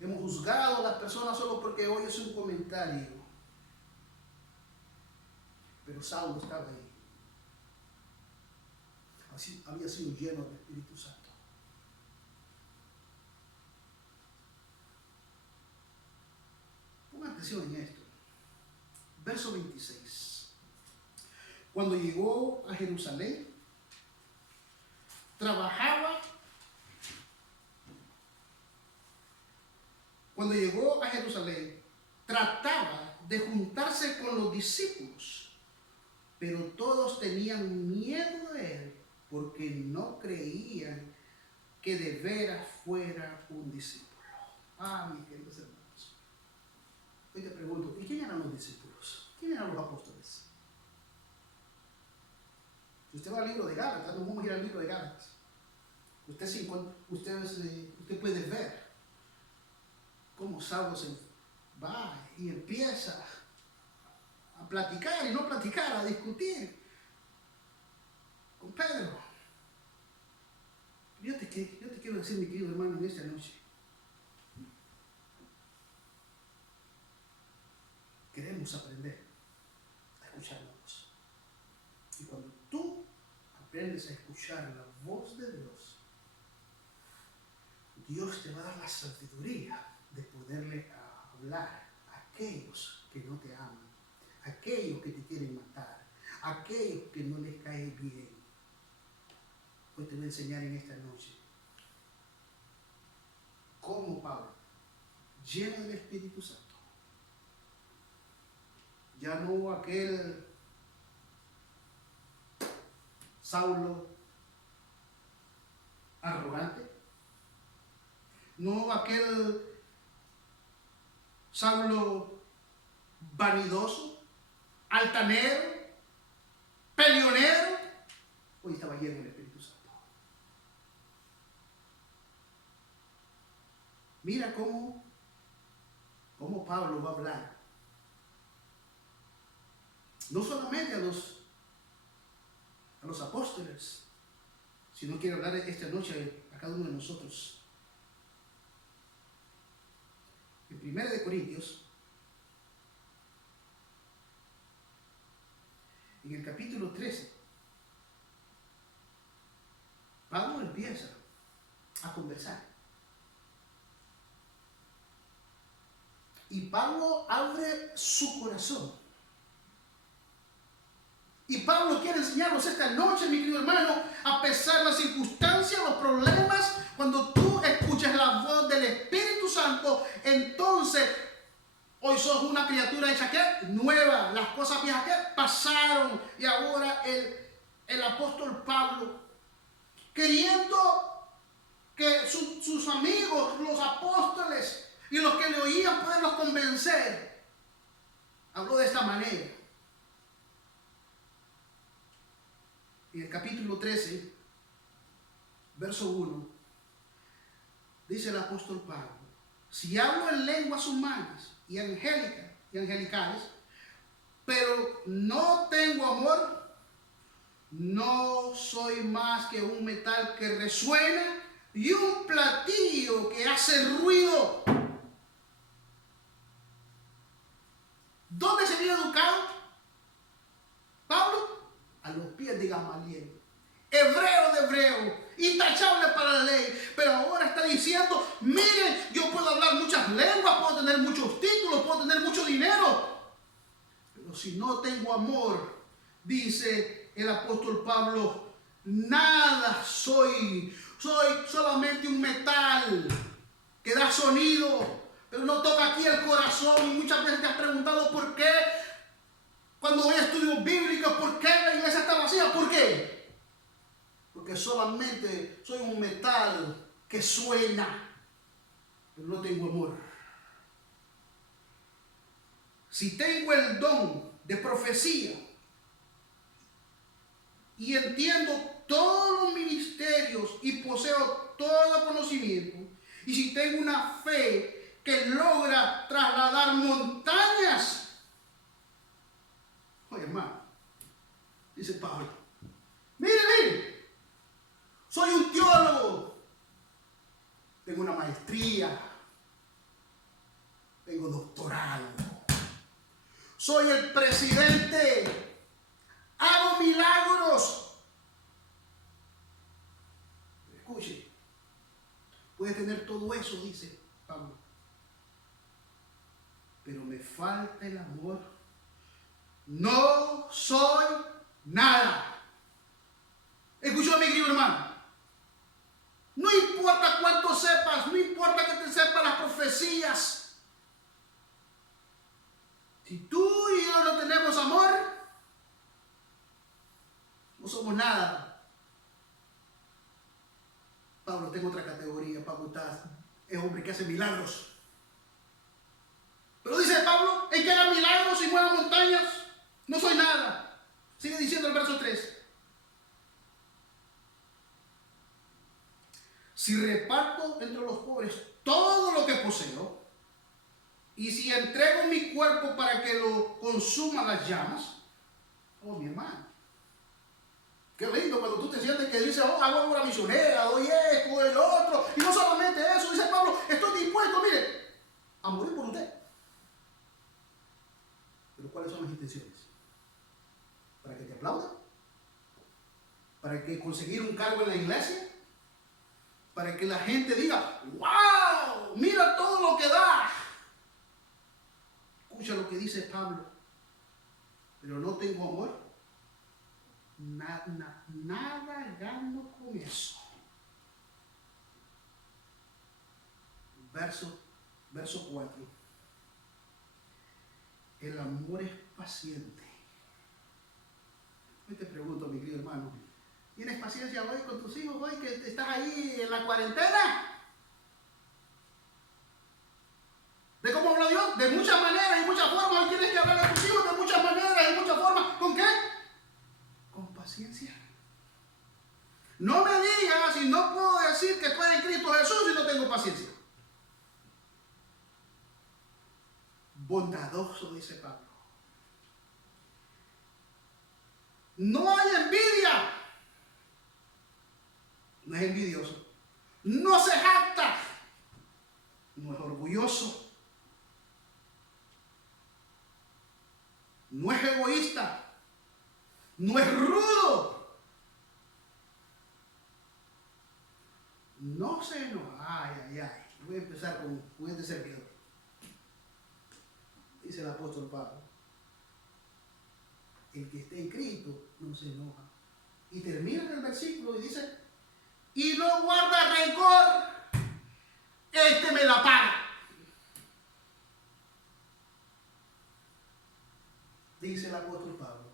hemos juzgado a las personas solo porque hoy es un comentario. Pero Saulo estaba ahí. Así había sido lleno del Espíritu Santo. Pongan atención en esto. Verso 26. Cuando llegó a Jerusalén, trataba de juntarse con los discípulos, pero todos tenían miedo de él porque no creían que de veras fuera un discípulo. Ah, mis queridos hermanos. Hoy te pregunto, ¿y quién eran los discípulos? ¿Quién eran los apóstoles? Si usted va al libro de Gálatas, nos vamos a ir al libro de Gálatas. Usted puede ver cómo Saulo se va y empieza a platicar y no platicar, a discutir con Pedro. Yo te quiero decir, mi querido hermano, en esta noche, queremos aprender a escuchar la voz. Y cuando tú aprendes a escuchar la voz de Dios, Dios te va a dar la sabiduría de poderle hablar a aquellos que no te aman, a aquellos que te quieren matar, a aquellos que no les cae bien. Hoy te voy a enseñar en esta noche cómo Pablo, lleno del Espíritu Santo, ya no aquel Saulo arrogante, no aquel Saulo vanidoso, altanero, peleonero. Hoy estaba lleno del Espíritu Santo. Mira cómo Pablo va a hablar. No solamente a los apóstoles, sino quiere hablar esta noche a cada uno de nosotros. En 1 de Corintios, en el capítulo 13, Pablo empieza a conversar. Y Pablo abre su corazón. Y Pablo quiere enseñarnos esta noche, mi querido hermano, a pesar de las circunstancias, los problemas, cuando tú escuchas la voz del Espíritu Santo, entonces hoy sos una criatura hecha ¿qué? Nueva. Las cosas viejas ¿qué? Pasaron. Y ahora el apóstol Pablo, queriendo que sus amigos, los apóstoles y los que le oían, poderlos convencer, habló de esta manera. En el capítulo 13, verso 1, dice el apóstol Pablo: si hablo en lenguas humanas y angelicales, pero no tengo amor, no soy más que un metal que resuena y un platillo que hace ruido. ¿Dónde se había educado Pablo? A los pies de Gamaliel, hebreo de hebreo, intachable para la ley, pero ahora está diciendo: miren, yo puedo hablar muchas lenguas, puedo tener muchos títulos, puedo tener mucho dinero, pero si no tengo amor, dice el apóstol Pablo, nada soy solamente un metal que da sonido, pero no toca aquí el corazón. Y muchas veces te has preguntado por qué, cuando hay estudios bíblicos, ¿por qué la iglesia está vacía? ¿Por qué? Porque solamente soy un metal que suena, pero no tengo amor. Si tengo el don de profecía y entiendo todos los ministerios y poseo todo el conocimiento, y si tengo una fe que logra trasladar montañas, oye, hermano, dice Pablo, mire, soy un teólogo, tengo una maestría, tengo doctorado, soy el presidente, hago milagros. Escuche, puede tener todo eso, dice Pablo, pero me falta el amor. No soy nada. ¿Escuchó, mi querido hermano? No importa cuánto sepas, no importa que te sepas las profecías. Si tú y yo no tenemos amor, no somos nada. Pablo, tengo otra categoría. Pablo es hombre que hace milagros, Pero dice Pablo, en que haga milagros y mueva montañas, no soy nada. Sigue diciendo el verso 3. Si reparto entre los pobres todo lo que poseo, y si entrego mi cuerpo para que lo consuman las llamas, oh mi hermano, qué lindo cuando tú te sientes que dices, oh, hago obra misionera, doy esto, el otro, y no solamente eso, dice Pablo, estoy dispuesto, mire, a morir por usted. Pero ¿cuáles son las intenciones? ¿Para que te aplaudan? ¿Para que conseguir un cargo en la iglesia? ¿Para que la gente diga, wow, mira todo lo que da? Escucha lo que dice Pablo. Pero no tengo amor. Nada gano con eso. Verso 4. El amor es paciente. Hoy te pregunto, mi querido hermano, ¿tienes paciencia hoy con tus hijos hoy que estás ahí en la cuarentena? ¿De cómo habla Dios? De muchas maneras y muchas formas. Hoy tienes que hablar a tus hijos de muchas maneras y muchas formas. ¿Con qué? Con paciencia. No me digas y no puedo decir que estoy en Cristo Jesús y no tengo paciencia. Bondadoso, dice Pablo. No hay envidia. No es envidioso. No se jacta. No es orgulloso. No es egoísta. No es rudo. No se enoja. Ay. Voy a empezar con este servidor. Dice el apóstol Pablo. El que esté en Cristo no se enoja. Y termina en el versículo y dice, y no guarda rencor, este me la paga. Dice el apóstol Pablo,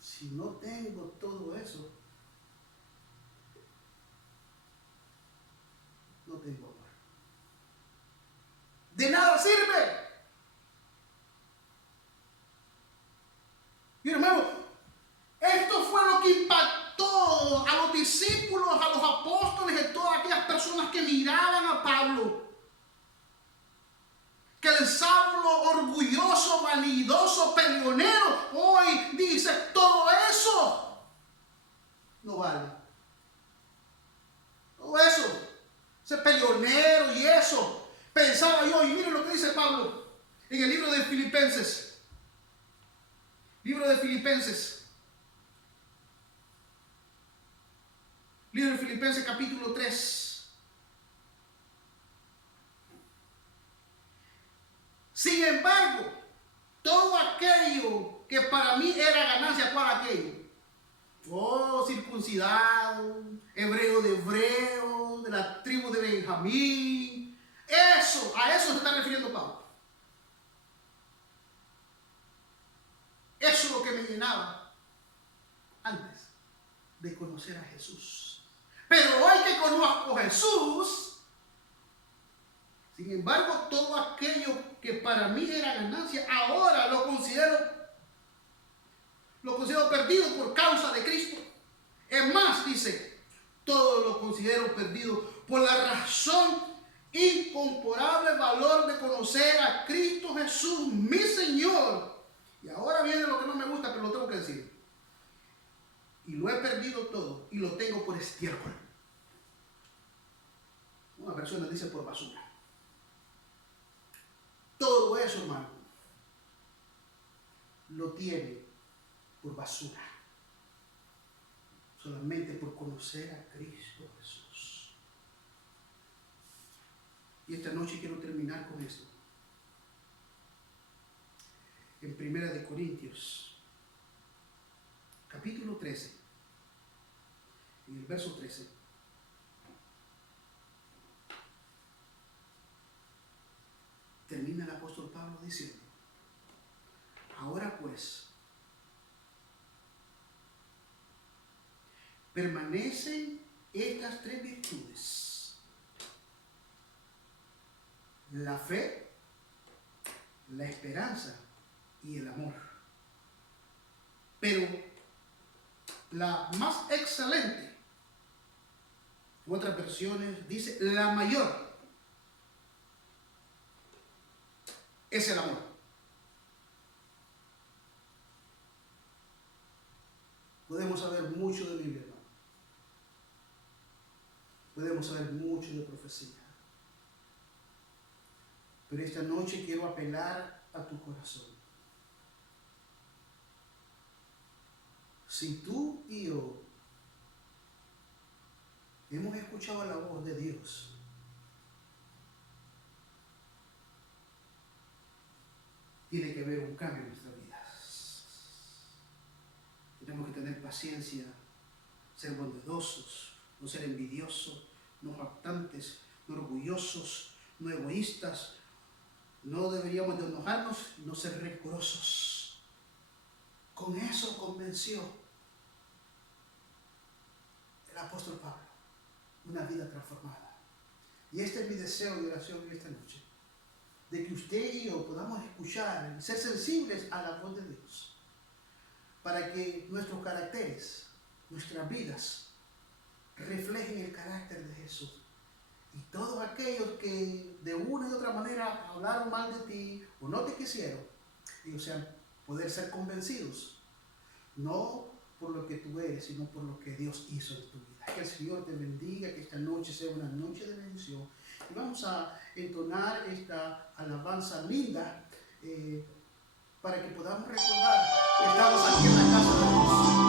si no tengo todo eso, no tengo amor. De nada sirve. Y hermano, esto fue lo que impactó a los discípulos, a los apóstoles, a todas aquellas personas que miraban a Pablo. Que el Saulo orgulloso, vanidoso, peleonero, hoy dice, todo eso no vale. Todo eso, ese peleonero y eso, pensaba yo, y miren lo que dice Pablo en el libro de Filipenses. Libro de Filipenses capítulo 3. Sin embargo, todo aquello que para mí era ganancia, ¿cuál aquello? Oh, circuncidado, hebreo de hebreo, de la tribu de Benjamín. Eso, a eso se está refiriendo Pablo. Eso es lo que me llenaba antes de conocer a Jesús. Pero hoy que conozco a Jesús, sin embargo, todo aquello que para mí era ganancia, ahora lo considero perdido por causa de Cristo. Es más, dice, todo lo considero perdido por la razón incomparable valor de conocer a Cristo Jesús, mi Señor. Y ahora viene lo que no me gusta, pero lo tengo que decir. Y lo he perdido todo y lo tengo por estiércol. Una persona dice por basura. Todo eso, hermano, lo tiene por basura. Solamente por conocer a Cristo Jesús. Y esta noche quiero terminar con esto. En 1 Corintios, capítulo 13, en el verso 13. Termina el apóstol Pablo diciendo, ahora pues, permanecen estas tres virtudes: la fe, la esperanza y el amor. Pero la más excelente, en otras versiones dice la mayor, es el amor. Podemos saber mucho de Biblia, hermano. Podemos saber mucho de profecía. Pero esta noche quiero apelar a tu corazón. Si tú y yo hemos escuchado la voz de Dios, tiene que haber un cambio en nuestras vidas. Tenemos que tener paciencia, ser bondadosos, no ser envidiosos, no jactantes, no orgullosos, no egoístas. No deberíamos de enojarnos, no ser rencorosos. Con eso convenció el apóstol Pablo, una vida transformada. Y este es mi deseo y oración en esta noche, de que usted y yo podamos escuchar y ser sensibles a la voz de Dios, para que nuestros caracteres, nuestras vidas, reflejen el carácter de Jesús. Y todos aquellos que de una y otra manera hablaron mal de ti o no te quisieron, ellos sean poder ser convencidos, no por lo que tú eres, sino por lo que Dios hizo en tu vida. Que el Señor te bendiga, que esta noche sea una noche de bendición. Y vamos a entonar esta alabanza linda para que podamos recordar que estamos aquí en la casa de Dios.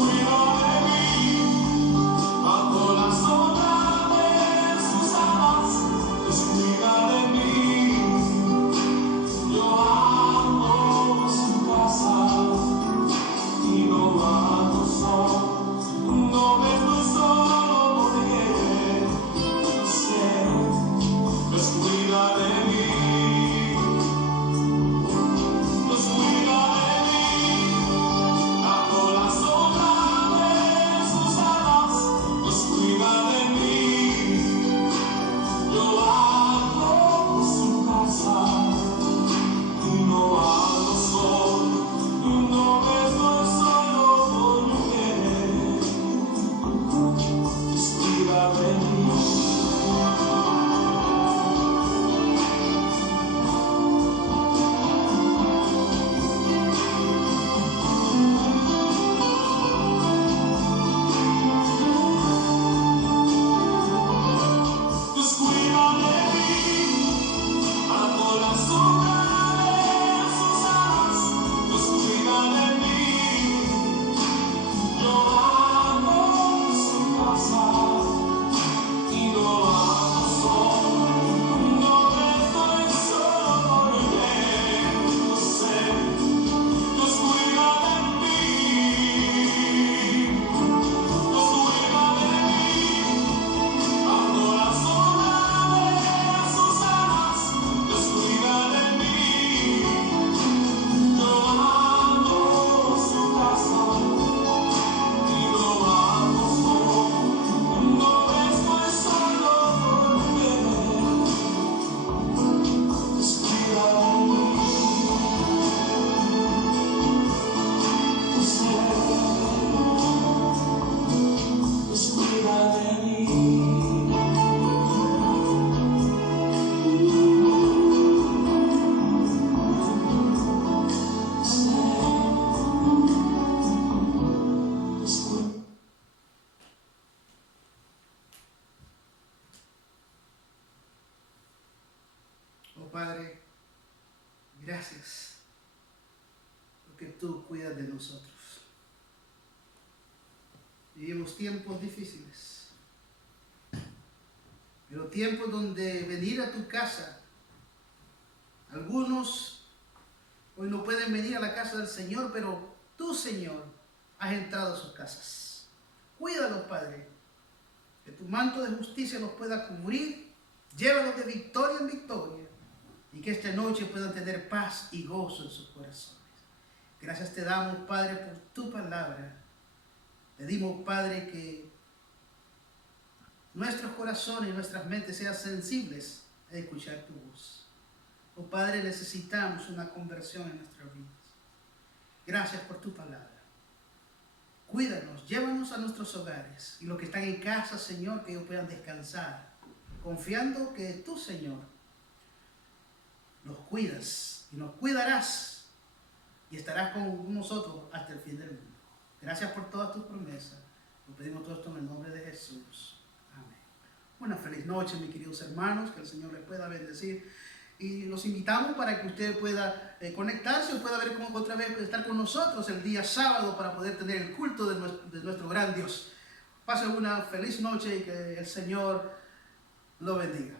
Cuida de mí, bajo la Padre, gracias porque tú cuidas de nosotros. Vivimos tiempos difíciles, pero tiempos donde venir a tu casa, algunos hoy no pueden venir a la casa del Señor, pero tú, Señor, has entrado a sus casas. Cuídalos, Padre, que tu manto de justicia los pueda cubrir, llévalos de victoria en victoria, y que esta noche puedan tener paz y gozo en sus corazones. Gracias te damos, Padre, por tu palabra. Pedimos, Padre, que nuestros corazones y nuestras mentes sean sensibles a escuchar tu voz. Oh Padre, necesitamos una conversión en nuestras vidas. Gracias por tu palabra. Cuídanos, llévanos a nuestros hogares y los que están en casa, Señor, que ellos puedan descansar, confiando que tú, Señor, nos cuidas y nos cuidarás y estarás con nosotros hasta el fin del mundo. Gracias por todas tus promesas. Lo pedimos todo esto en el nombre de Jesús. Amén. Una feliz noche, mis queridos hermanos, que el Señor les pueda bendecir. Y los invitamos para que usted pueda conectarse o pueda ver otra vez, estar con nosotros el día sábado para poder tener el culto de nuestro gran Dios. Pasen una feliz noche y que el Señor lo bendiga.